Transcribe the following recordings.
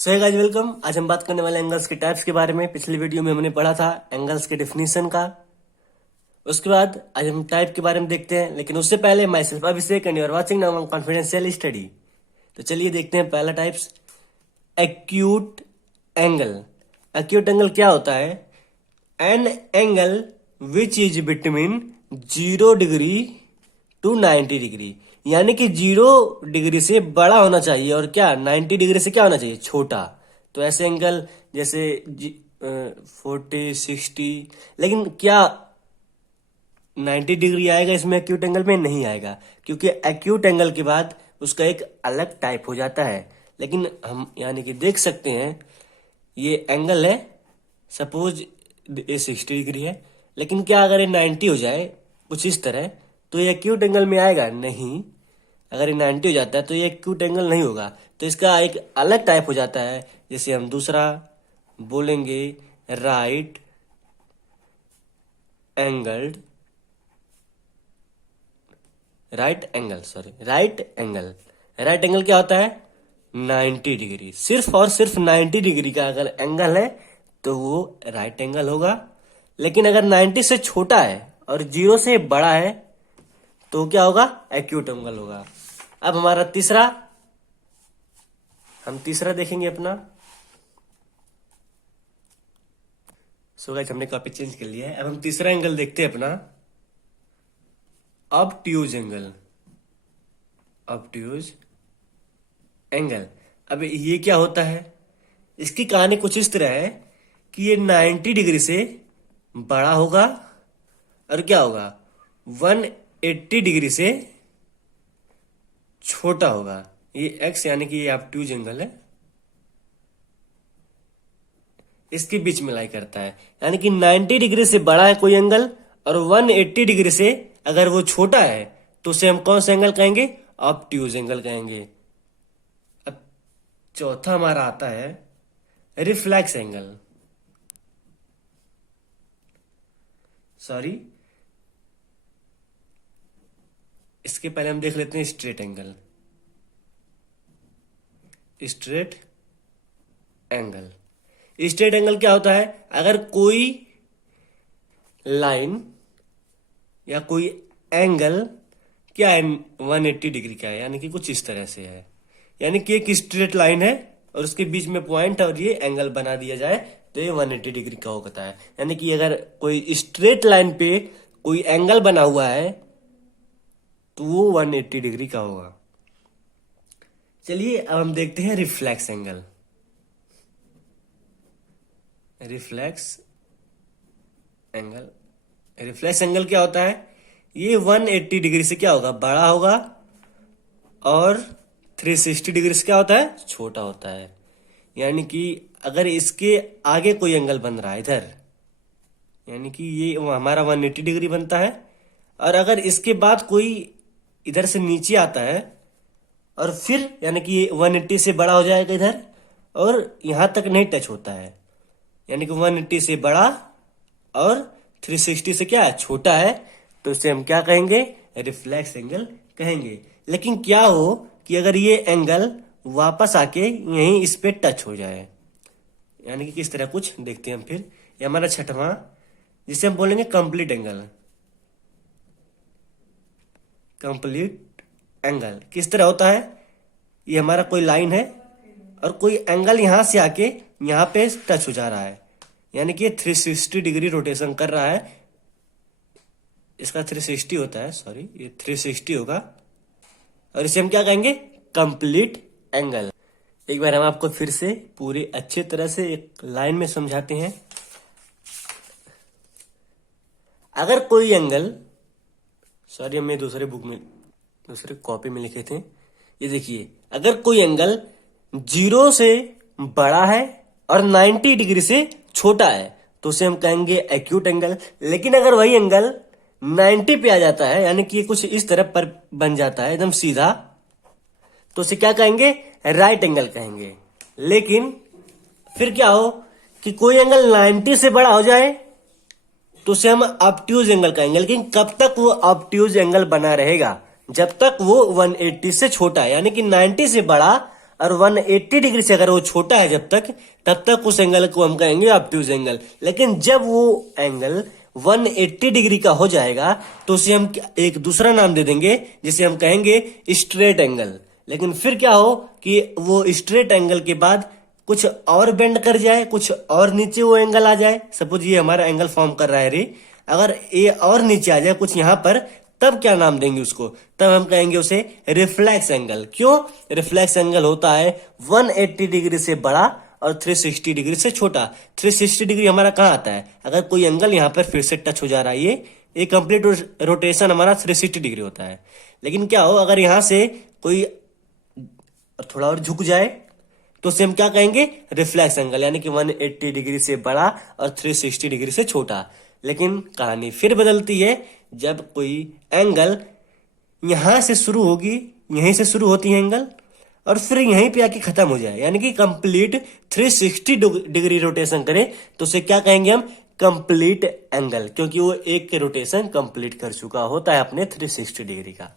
So guys welcome. आज हम बात करने वाले एंगल्स के टाइप्स के बारे में। पिछली वीडियो में हमने पढ़ा था एंगल्स के डेफिनेशन का। उसके बाद आज हम टाइप के बारे में देखते हैं, लेकिन उससे पहले my self Abhishek and you are watching now confidential study. तो चलिए देखते हैं पहला types, acute angle. Acute angle क्या होता है? An angle which is between 0 degree to 90 degree, यानी कि 0 डिग्री से बड़ा होना चाहिए और क्या 90 डिग्री से क्या होना चाहिए? छोटा। तो ऐसे एंगल जैसे 40 60, लेकिन क्या 90 डिग्री आएगा इसमें? एक्यूट एंगल में नहीं आएगा, क्योंकि एक्यूट एंगल के बाद उसका एक अलग टाइप हो जाता है। लेकिन हम यानी कि देख सकते हैं ये एंगल है, सपोज ये 60 डिग्री है, लेकिन क्या अगर ये 90 हो जाए कुछ इस तरह, तो ये एक्यूट एंगल में आएगा? नहीं। अगर ये 90 हो जाता है तो ये एक्यूट एंगल नहीं होगा, तो इसका एक अलग टाइप हो जाता है। जैसे हम दूसरा बोलेंगे राइट एंगल। राइट एंगल क्या होता है? 90 डिग्री। सिर्फ और सिर्फ 90 डिग्री का अगर एंगल है तो वो राइट एंगल होगा। लेकिन अगर 90 से छोटा है और 0 से बड़ा है तो क्या होगा? एक्यूट एंगल होगा। अब हमारा हम तीसरा देखेंगे अपना। सो गाइस हमने कॉपी चेंज कर लिया है। अब हम तीसरा एंगल देखते हैं अपना, ऑब्ट्यूज एंगल। अब ये क्या होता है? इसकी कहानी कुछ इस तरह है कि ये 90 डिग्री से बड़ा होगा और क्या होगा? 180 डिग्री से छोटा होगा। ये एक्स यानी कि ये ऑब्ट्यूज एंगल है, इसके बीच में लाई करता है। यानी कि 90 डिग्री से बड़ा है कोई एंगल और 180 डिग्री से अगर वो छोटा है तो उसे हम कौन सा एंगल कहेंगे? ऑब्ट्यूज एंगल कहेंगे। अब चौथा हमारा आता है रिफ्लेक्स एंगल। सॉरी, इसके पहले हम देख लेते हैं स्ट्रेट एंगल। स्ट्रेट एंगल क्या होता है? अगर कोई लाइन या कोई एंगल क्या है 180 डिग्री का है, यानी कि कुछ इस तरह से है, यानी कि एक स्ट्रेट लाइन है और उसके बीच में पॉइंट और ये एंगल बना दिया जाए तो ये 180 डिग्री का होता है। यानी कि अगर कोई स्ट्रेट लाइन पे कोई एंगल बना हुआ है तो वो 180 डिग्री का होगा। चलिए अब हम देखते हैं रिफ्लेक्स एंगल। रिफ्लेक्स एंगल क्या होता है? ये 180 डिग्री से क्या होगा? बड़ा होगा और 360 डिग्री से क्या होता है? छोटा होता है। यानी कि अगर इसके आगे कोई एंगल बन रहा है इधर, यानी कि ये हमारा 180 डिग्री बनता है, और अगर इसके बाद कोई इधर से नीचे आता है और फिर यानी कि 180 से बड़ा हो जाएगा इधर और यहां तक नहीं टच होता है, यानी कि 180 से बड़ा और 360 से क्या है? छोटा है, तो इसे हम क्या कहेंगे? रिफ्लेक्स एंगल कहेंगे। लेकिन क्या हो कि अगर ये एंगल वापस आके यहीं इस पे टच हो जाए, यानी कि किस तरह, कुछ देखते हैं हम फिर। ये हमारा छठवां, जिसे हम बोलेंगे कंप्लीट एंगल किस तरह होता है? ये हमारा कोई लाइन है और कोई एंगल यहां से आके यहां पे टच हो जा रहा है, यानी कि 360 डिग्री रोटेशन कर रहा है। इसका 360 होता है, सॉरी ये 360 होगा, और इसे हम क्या कहेंगे? Complete angle. एक बार हम आपको फिर से पूरी अच्छी तरह से एक लाइन में समझाते हैं। अगर कोई एंगल, सॉरी हमने दूसरे कॉपी में लिखे थे, ये देखिए, अगर कोई एंगल 0 से बड़ा है और 90 डिग्री से छोटा है तो उसे हम कहेंगे एक्यूट एंगल। लेकिन अगर वही एंगल 90 पे आ जाता है, यानी कि कुछ इस तरह पर बन जाता है एकदम सीधा, तो उसे क्या कहेंगे? राइट एंगल कहेंगे। लेकिन फिर क्या हो कि कोई एंगल 90 से बड़ा हो जाए तो उसे हम ऑब्ट्यूज एंगल कहेंगे। लेकिन कब तक वो ऑब्ट्यूज एंगल बना रहेगा? जब तक वो 180 से छोटा है, यानी कि 90 से बड़ा और 180 डिग्री से अगर वो छोटा है जब तक, तब तक उस एंगल को हम कहेंगे ऑब्ट्यूज एंगल। लेकिन जब वो एंगल 180 डिग्री का हो जाएगा तो उसे हम एक दूसरा नाम दे देंगे, जिसे हम कहेंगे स्ट्रेट एंगल। लेकिन फिर क्या हो कि वो स्ट्रेट एंगल के बाद कुछ और बेंड कर जाए, कुछ और नीचे वो एंगल आ जाए। सपोज ये हमारा एंगल फॉर्म कर रहा है रे, अगर ये और नीचे आ जाए कुछ यहां पर, तब क्या नाम देंगे उसको? तब हम कहेंगे उसे रिफ्लेक्स एंगल। क्यों? रिफ्लेक्स एंगल होता है 180 डिग्री से बड़ा और 360 डिग्री से छोटा। 360 डिग्री हमारा कहाँ आता है? अगर कोई एंगल यहाँ पर फिर से टच हो जा रहा है, ये कंप्लीट रोटेशन हमारा 360 डिग्री होता है। लेकिन क्या हो अगर यहां से कोई थोड़ा और झुक जाए, तो उसे हम क्या कहेंगे? रिफ्लेक्स एंगल, यानी कि 180 डिग्री से बड़ा और 360 डिग्री से छोटा। लेकिन कहानी फिर बदलती है जब कोई एंगल यहां से शुरू होगी, यहीं से शुरू होती है एंगल, और फिर यहीं पे आके खत्म हो जाए, यानी कि कंप्लीट 360 डिग्री रोटेशन करे, तो उसे क्या कहेंगे हम? कंप्लीट एंगल, क्योंकि वो एक रोटेशन कंप्लीट कर चुका होता है अपने 360 डिग्री का।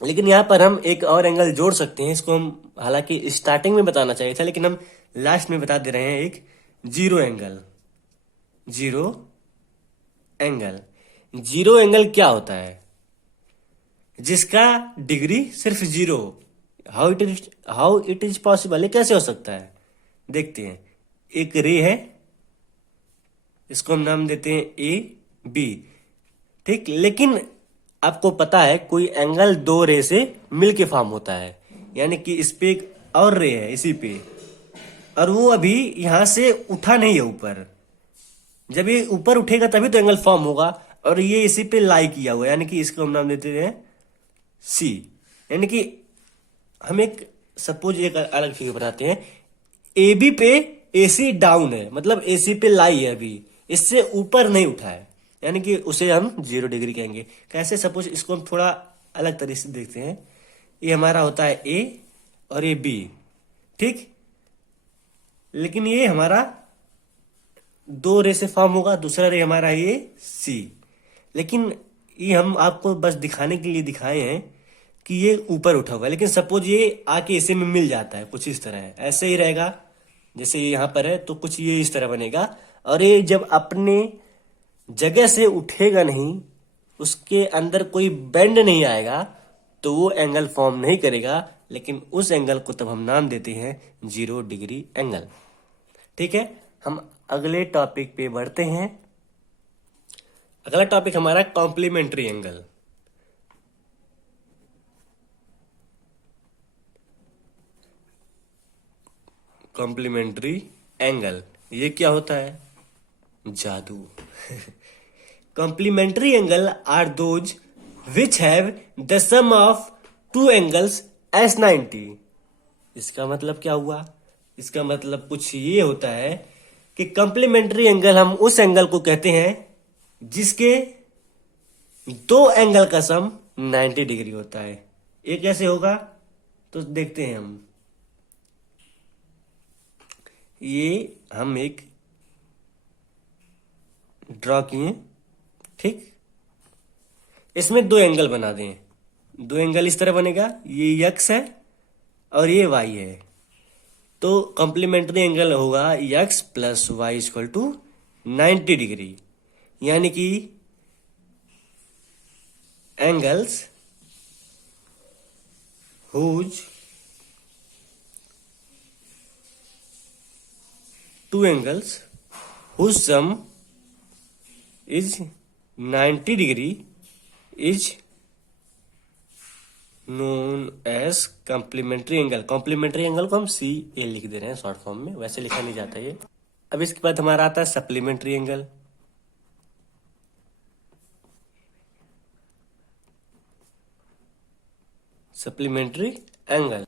लेकिन यहां पर हम एक और एंगल जोड़ सकते हैं, इसको हम हालांकि स्टार्टिंग में बताना चाहिए था, लेकिन हम लास्ट में बता दे रहे हैं। एक zero angle. Zero angle, zero angle क्या होता है? जिसका डिग्री सिर्फ zero. How it is possible? ये कैसे हो सकता है? देखते हैं। एक रे है, इसको हम नाम देते हैं ए बी, ठीक। लेकिन आपको पता है कोई एंगल दो रे से मिलके फॉर्म होता है, यानी कि इस पे एक और रे है इसी पे, और वो अभी यहां से उठा नहीं है ऊपर। जब ये ऊपर उठेगा तभी तो एंगल फॉर्म होगा, और ये इसी पे लाई किया हुआ है, यानी कि इसको हम नाम देते हैं सी। यानी कि हम एक सपोज एक अलग फिगर बनाते हैं। ए बी पे एसी डाउन है, मतलब एसी पे लाई है, अभी इससे ऊपर नहीं उठा है, यानी कि उसे हम 0 डिग्री कहेंगे। कैसे? सपोज इसको हम थोड़ा अलग तरीके से देखते हैं। ये हमारा होता है ए और ये बी, ठीक। लेकिन ये हमारा दो रे से फॉर्म होगा, दूसरा रे हमारा ये सी। लेकिन ये हम आपको बस दिखाने के लिए दिखाए हैं कि ये ऊपर उठा हुआ है। लेकिन सपोज ये आके इसे में मिल जाता है, कुछ इस तरह है, ऐसे ही रहेगा जैसे ये यहां पर है, तो कुछ ये इस तरह बनेगा। और ये जब अपने जगह से उठेगा नहीं, उसके अंदर कोई बेंड नहीं आएगा, तो वो एंगल फॉर्म नहीं करेगा। लेकिन उस एंगल को तब हम नाम देते हैं 0 डिग्री एंगल, ठीक है। हम अगले टॉपिक पे बढ़ते हैं। अगला टॉपिक हमारा कॉम्प्लीमेंट्री एंगल। कॉम्प्लीमेंट्री एंगल, ये क्या होता है? जादू। Complementary angle are those which have the sum of two angles as 90। इसका मतलब क्या हुआ? इसका मतलब कुछ ये होता है कि कॉम्प्लीमेंट्री एंगल हम उस एंगल को कहते हैं जिसके दो एंगल का सम 90 डिग्री होता है। ये कैसे होगा? तो देखते हैं हम। ये हम एक ड्रॉ किए, ठीक। इसमें दो एंगल बना दें। दो एंगल इस तरह बनेगा, ये x है और ये y है। तो कॉम्प्लीमेंट्री एंगल होगा x plus y equal to 90 degree, यानी कि angles whose two angles whose sum is 90 degree is known as complementary angle. Complementary angle को हम सी ए लिख दे रहे हैं शॉर्ट फॉर्म में, वैसे लिखा नहीं जाता ये। अब इसके बाद हमारा आता है supplementary angle. Supplementary angle,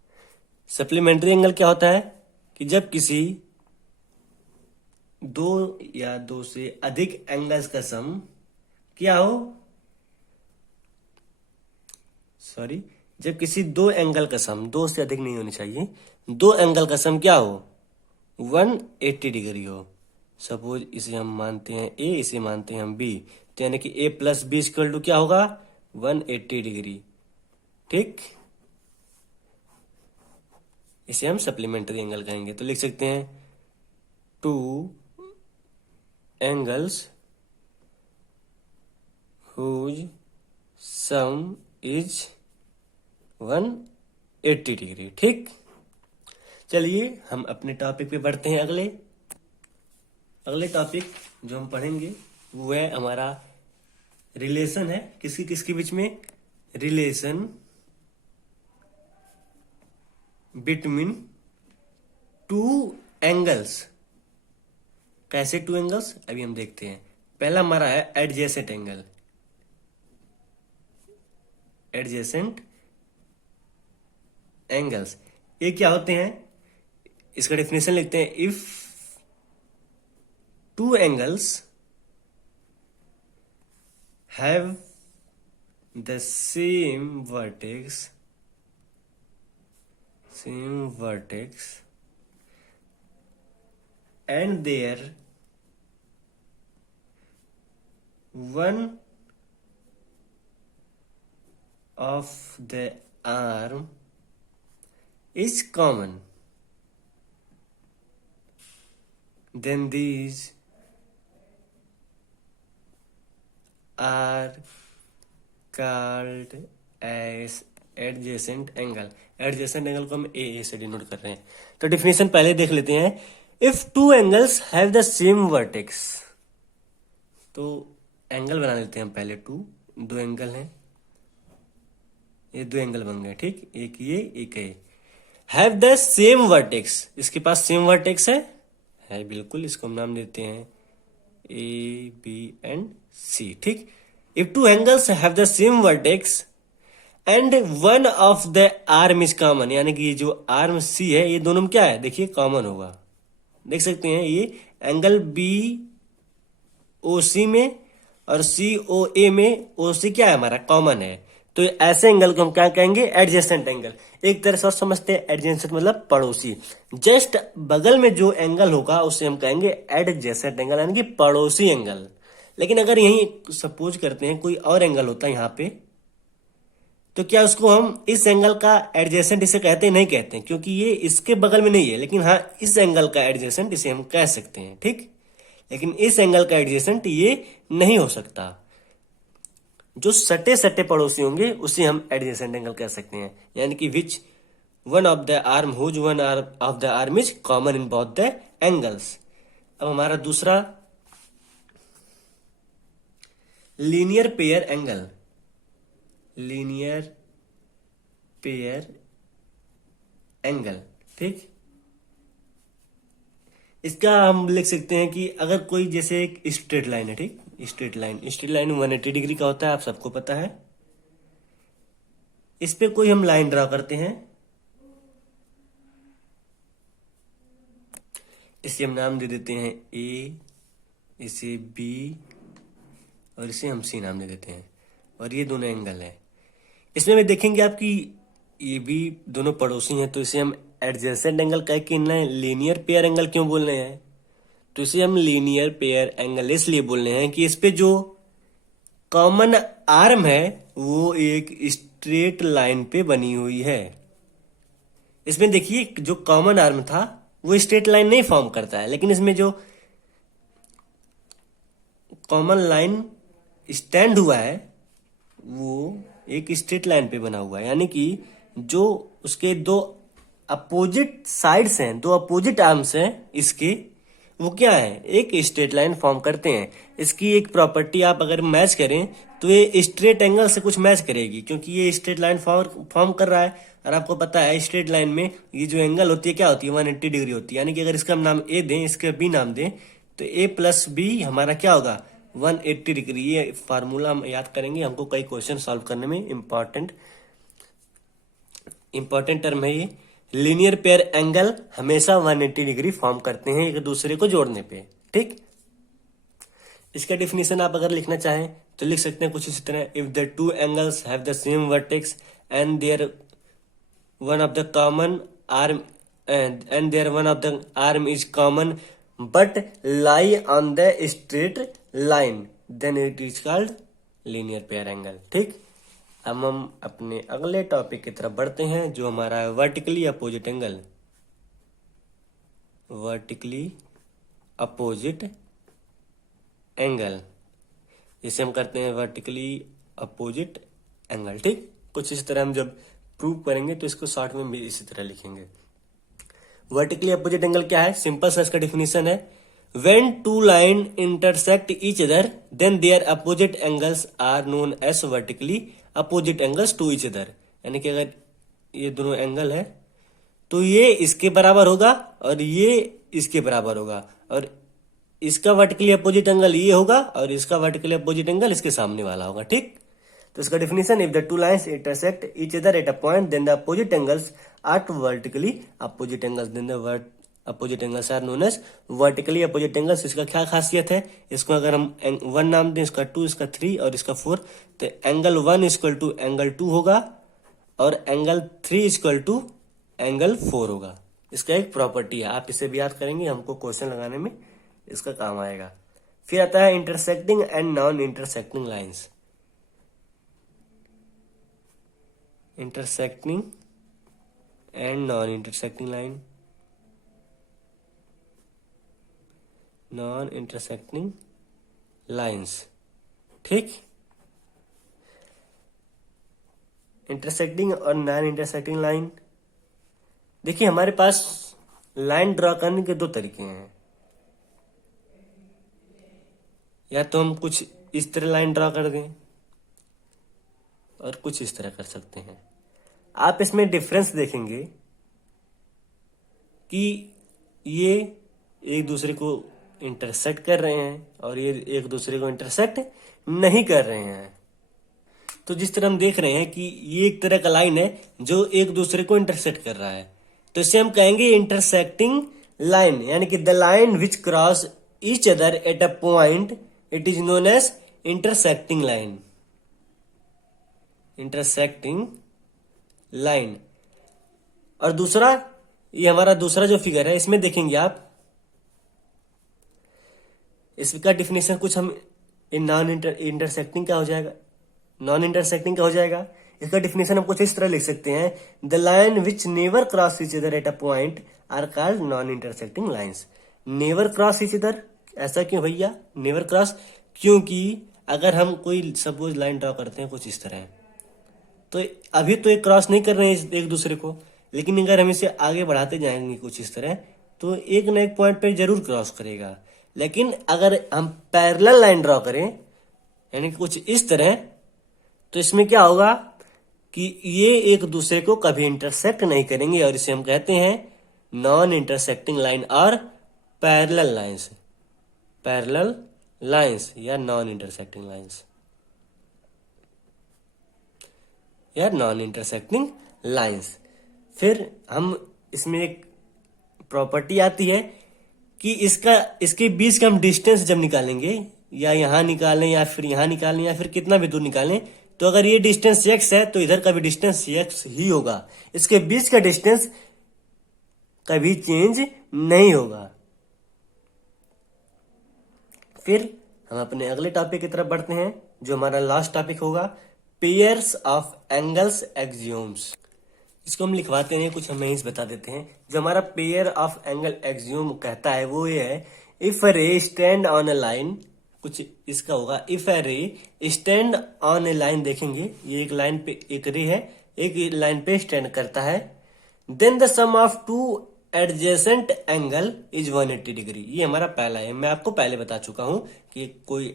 supplementary angle क्या होता है कि जब किसी दो या दो से अधिक एंगल्स का सम क्या हो, सॉरी, जब किसी दो एंगल का सम, दो से अधिक नहीं होनी चाहिए, दो एंगल का सम क्या हो, 180 डिग्री हो। सपोज इसे हम मानते हैं ए, इसे मानते हैं हम बी, तो यानी कि ए प्लस बी इक्वल टू क्या होगा, 180 डिग्री, ठीक। इसे हम सप्लीमेंट्री एंगल कहेंगे। तो लिख सकते हैं two angles whose sum is 180 degree. ठीक, चलिए हम अपने टॉपिक पे बढ़ते हैं। अगले टॉपिक जो हम पढ़ेंगे वो है हमारा रिलेशन है किसकी किसके बीच में, रिलेशन बिटवीन टू एंगल्स। कैसे टू एंगल्स, अभी हम देखते हैं। पहला हमारा है एडजेसेंट एंगल। एडजेसेंट एंगल्स ये क्या होते हैं, इसका डेफिनेशन लिखते हैं। If two angles have the same vertex and their one of the arm is common, then these are called as adjacent angle। Adjacent angle को हम ए से डिनोट कर रहे हैं। तो डिफिनेशन पहले देख लेते हैं। If two angles have the same vertex, तो एंगल बना लेते हैं हम पहले। दो एंगल हैं, ये दो एंगल बन गए। ठीक, एक ये एक ये। हैव द सेम वर्टेक्स, इसके पास सेम वर्टेक्स है बिल्कुल। इसको हम नाम देते हैं ए बी एंड सी। ठीक, if two angles have the same vertex and one of the arm is common, यानी कि ये जो आर्म सी है ये दोनों में क्या है, देखिए कॉमन होगा। देख सकते हैं ये एंगल बी ओ सी में और सी ओ ए में ओ सी क्या है हमारा, कॉमन है। तो ऐसे एंगल को हम क्या कहेंगे, एडजेसेंट एंगल। एक तरह से और समझते हैं, एडजेसेंट मतलब पड़ोसी। जस्ट बगल में जो एंगल होगा उसे हम कहेंगे एडजेसेंट एंगल, यानी कि पड़ोसी एंगल। लेकिन अगर यही सपोज करते हैं कोई और एंगल होता है यहाँ पे, तो क्या उसको हम इस एंगल का एडजेसेंट इसे कहते हैं, नहीं कहते हैं, क्योंकि ये इसके बगल में नहीं है। लेकिन हाँ, इस एंगल का एडजेसेंट इसे हम कह सकते हैं। ठीक, लेकिन इस एंगल का एडजेसेंट ये नहीं हो सकता। जो सटे सटे पड़ोसी होंगे उसे हम एडजेसेंट एंगल कह सकते हैं, यानी कि which one of the arm whose one of the arm is common in both the angles. अब हमारा दूसरा linear pair angle. Linear pair angle, ठीक, इसका हम लिख सकते हैं कि अगर कोई जैसे एक स्ट्रेट लाइन है, ठीक, स्ट्रेट लाइन 180 डिग्री का होता है, आप सबको पता है। इस पे कोई हम लाइन ड्रा करते हैं, इसे हम नाम दे देते हैं ए, इसे बी और इसे हम सी नाम दे देते हैं। और ये दोनों एंगल है। इसमें में देखेंगे आपकी ये भी दोनों पड़ोसी हैं, तो इसे हम एडजेसेंट एंगल कह के लीनियर पेयर एंगल क्यों बोल रहे हैं, तो इसे हम लीनियर पेयर एंगल इसलिए बोल रहे हैं कि इस पे जो कॉमन आर्म है वो एक स्ट्रेट लाइन पे बनी हुई है। इसमें देखिए जो कॉमन आर्म था वो स्ट्रेट लाइन नहीं फॉर्म करता है, लेकिन इसमें जो कॉमन लाइन स्टैंड हुआ है वो एक स्ट्रेट लाइन पे बना हुआ है, यानी कि जो उसके दो अपोजिट साइड्स हैं, दो अपोजिट आर्म्स हैं इसके, वो क्या है, एक स्ट्रेट लाइन फॉर्म करते हैं। इसकी एक प्रॉपर्टी आप अगर मैच करें तो ये स्ट्रेट एंगल से कुछ मैच करेगी, क्योंकि ये स्ट्रेट लाइन फॉर्म कर रहा है। और आपको पता है स्ट्रेट लाइन में ये जो एंगल होती है क्या होती है, 180 डिग्री होती है। यानी कि अगर इसका हम नाम ए दें, इसका बी नाम दें, तो ए प्लस बी हमारा क्या होगा, 180 डिग्री। ये फार्मूला हम याद करेंगे, हमको कई क्वेश्चन सॉल्व करने में इंपॉर्टेंट टर्म है ये। लीनियर पेयर एंगल हमेशा 180 डिग्री फॉर्म करते हैं एक दूसरे को जोड़ने पे। ठीक, इसका डेफिनेशन आप अगर लिखना चाहें तो लिख सकते हैं कुछ इसी तरह, if the two angles have the same vertex and there one of the common arm and there one of the arm is common but lie on the straight line, then it is called linear pair angle। ठीक, अब हम अपने अगले topic की तरफ बढ़ते हैं जो हमारा है vertically opposite angle. Vertically opposite angle, इसे हम करते हैं वर्टिकली अपोजिट एंगल। ठीक, कुछ इस तरह हम जब प्रूव करेंगे तो इसको शॉर्ट में भी इसी तरह लिखेंगे। वर्टिकली अपोजिट एंगल क्या है? सिंपल सा इसका डिफिनेशन है, when two line intersect each other then there opposite angles are known as vertically opposite angles to each other. यानी कि अगर ये दोनों एंगल है तो ये इसके बराबर होगा और ये इसके बराबर होगा, और इसका वर्टिकली अपोजिट एंगल ये होगा और इसका वर्टिकली अपोजिट एंगल इसके सामने वाला होगा। ठीक, तो इसका definition, if the two lines intersect each other at a point then the opposite angles are to vertically opposite angles then the opposite angles are known as vertically opposite angles. इसका क्या खासियत है? इसको अगर हम 1 नाम दें, इसका 2, इसका 3 और इसका 4, तो एंगल 1 इक्वल टू एंगल 2 होगा और एंगल 3 इक्वल टू एंगल 4 होगा। इसका एक प्रॉपर्टी है, आप इसे भी याद करेंगे, हमको क्वेश्चन लगाने में इसका काम आएगा। फिर आता है intersecting and non intersecting lines. Intersecting and non intersecting line, non intersecting lines. ठीक, इंटरसेक्टिंग और नॉन इंटरसेक्टिंग लाइन, देखिए हमारे पास लाइन ड्रॉ करने के 2 तरीके हैं। या तो हम कुछ इस तरह लाइन ड्रॉ कर दें और कुछ इस तरह कर सकते हैं। आप इसमें डिफरेंस देखेंगे कि ये एक दूसरे को इंटरसेक्ट कर रहे हैं और ये एक दूसरे को इंटरसेक्ट नहीं कर रहे हैं। तो जिस तरह हम देख रहे हैं कि ये एक तरह का लाइन है जो एक दूसरे को इंटरसेक्ट कर रहा है, तो इसे हम कहेंगे इंटरसेक्टिंग लाइन, यानी कि the line which cross each other at a point it is known as intersecting line. Intersecting line. और दूसरा, ये हमारा दूसरा जो फिगर है, इसमें देखेंगे आप, इसका डिफिनेशन कुछ हम नॉन इंटरसेक्टिंग का हो जाएगा, नॉन इंटरसेक्टिंग का हो जाएगा। इसका डिफिनेशन हम कुछ इस तरह लिख सकते हैं, the line which never cross each other at a point are called non intersecting lines. Never cross each other, ऐसा क्यों भैया नेवर क्रॉस? क्योंकि अगर हम कोई सपोज लाइन ड्रॉ करते हैं कुछ इस तरह, तो अभी तो एक क्रॉस नहीं कर रहे हैं एक दूसरे को, लेकिन अगर हम इसे आगे बढ़ाते जाएंगे कुछ इस तरह, तो एक न एक पॉइंट पे जरूर क्रॉस करेगा। लेकिन अगर हम पैरेलल लाइन ड्रॉ करें, यानी कि कुछ इस तरह, तो इसमें क्या होगा कि ये एक दूसरे को कभी इंटरसेक्ट नहीं करेंगे, और इसे हम कहते हैं नॉन इंटरसेक्टिंग लाइन और पैरेलल लाइंस। पैरेलल लाइंस या नॉन इंटरसेक्टिंग लाइंस या नॉन इंटरसेक्टिंग लाइंस। फिर हम इसमें एक प्रॉपर्टी आती है कि इसके बीच का हम डिस्टेंस जब निकालेंगे, या यहां निकालें या फिर यहां निकालें या फिर कितना भी दूर निकालें, तो अगर ये डिस्टेंस x है तो इधर का भी डिस्टेंस x ही होगा। इसके बीच का डिस्टेंस कभी चेंज नहीं होगा। फिर हम अपने अगले टॉपिक की तरफ बढ़ते हैं, जो हमारा लास्ट टॉपिक होगा, पेयर्स ऑफ एंगल्स एक्सियोम्स। इसको हम लिखवाते हैं, कुछ हम यहीं से बता देते हैं। जो हमारा पेयर ऑफ एंगल एक्सियोम कहता है वो ये है, इफ अ रे स्टैंड ऑन अ लाइन, कुछ इसका होगा, इफ अ रे स्टैंड ऑन ए लाइन, देखेंगे ये एक लाइन पे एक रे है, एक लाइन पे स्टैंड करता है, then the sum of two adjacent angle is 180 degree. ये हमारा पहला है, मैं आपको पहले बता चुका हूं कि कोई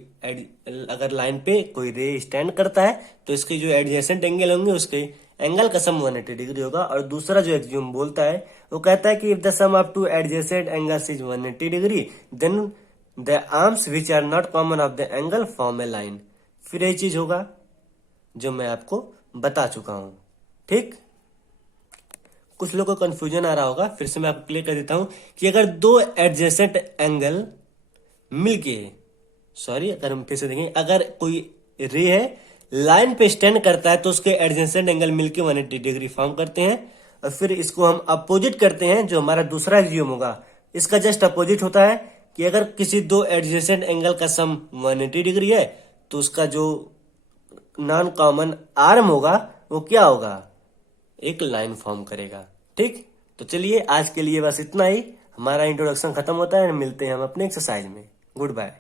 अगर लाइन पे कोई रे स्टैंड करता है तो इसके जो एडजेसेंट एंगल होंगे उसके एंगल का सम 180 डिग्री होगा। और दूसरा जो एक्सियोम बोलता है वो कहता है कि if the sum of two adjacent angles is 180 degree then the arms which are not common of the angle form a line. फिर यही चीज होगा जो मैं आपको बता चुका हूं। ठीक, कुछ लोगों को कंफ्यूजन आ रहा होगा, फिर से मैं आपको क्लियर कर देता हूं कि अगर दो एडजेसेंट एंगल मिलके, सॉरी अगर हम फिर से देखें, अगर कोई रे है लाइन पे स्टैंड करता है तो उसके एडजेसेंट एंगल मिलके 180 डिग्री फॉर्म करते हैं, और फिर इसको हम अपोजिट करते हैं, जो हमारा दूसरा एक्सियोम होगा इसका जस्ट अपोजिट होता है कि अगर किसी दो एडजेसेंट एंगल का सम 180 डिग्री है तो उसका जो नॉन कॉमन आर्म होगा वो क्या होगा, एक लाइन फॉर्म करेगा। ठीक, तो चलिए आज के लिए बस इतना ही। हमारा इंट्रोडक्शन खत्म होता है, मिलते हैं हम अपने एक्सरसाइज में। Good bye.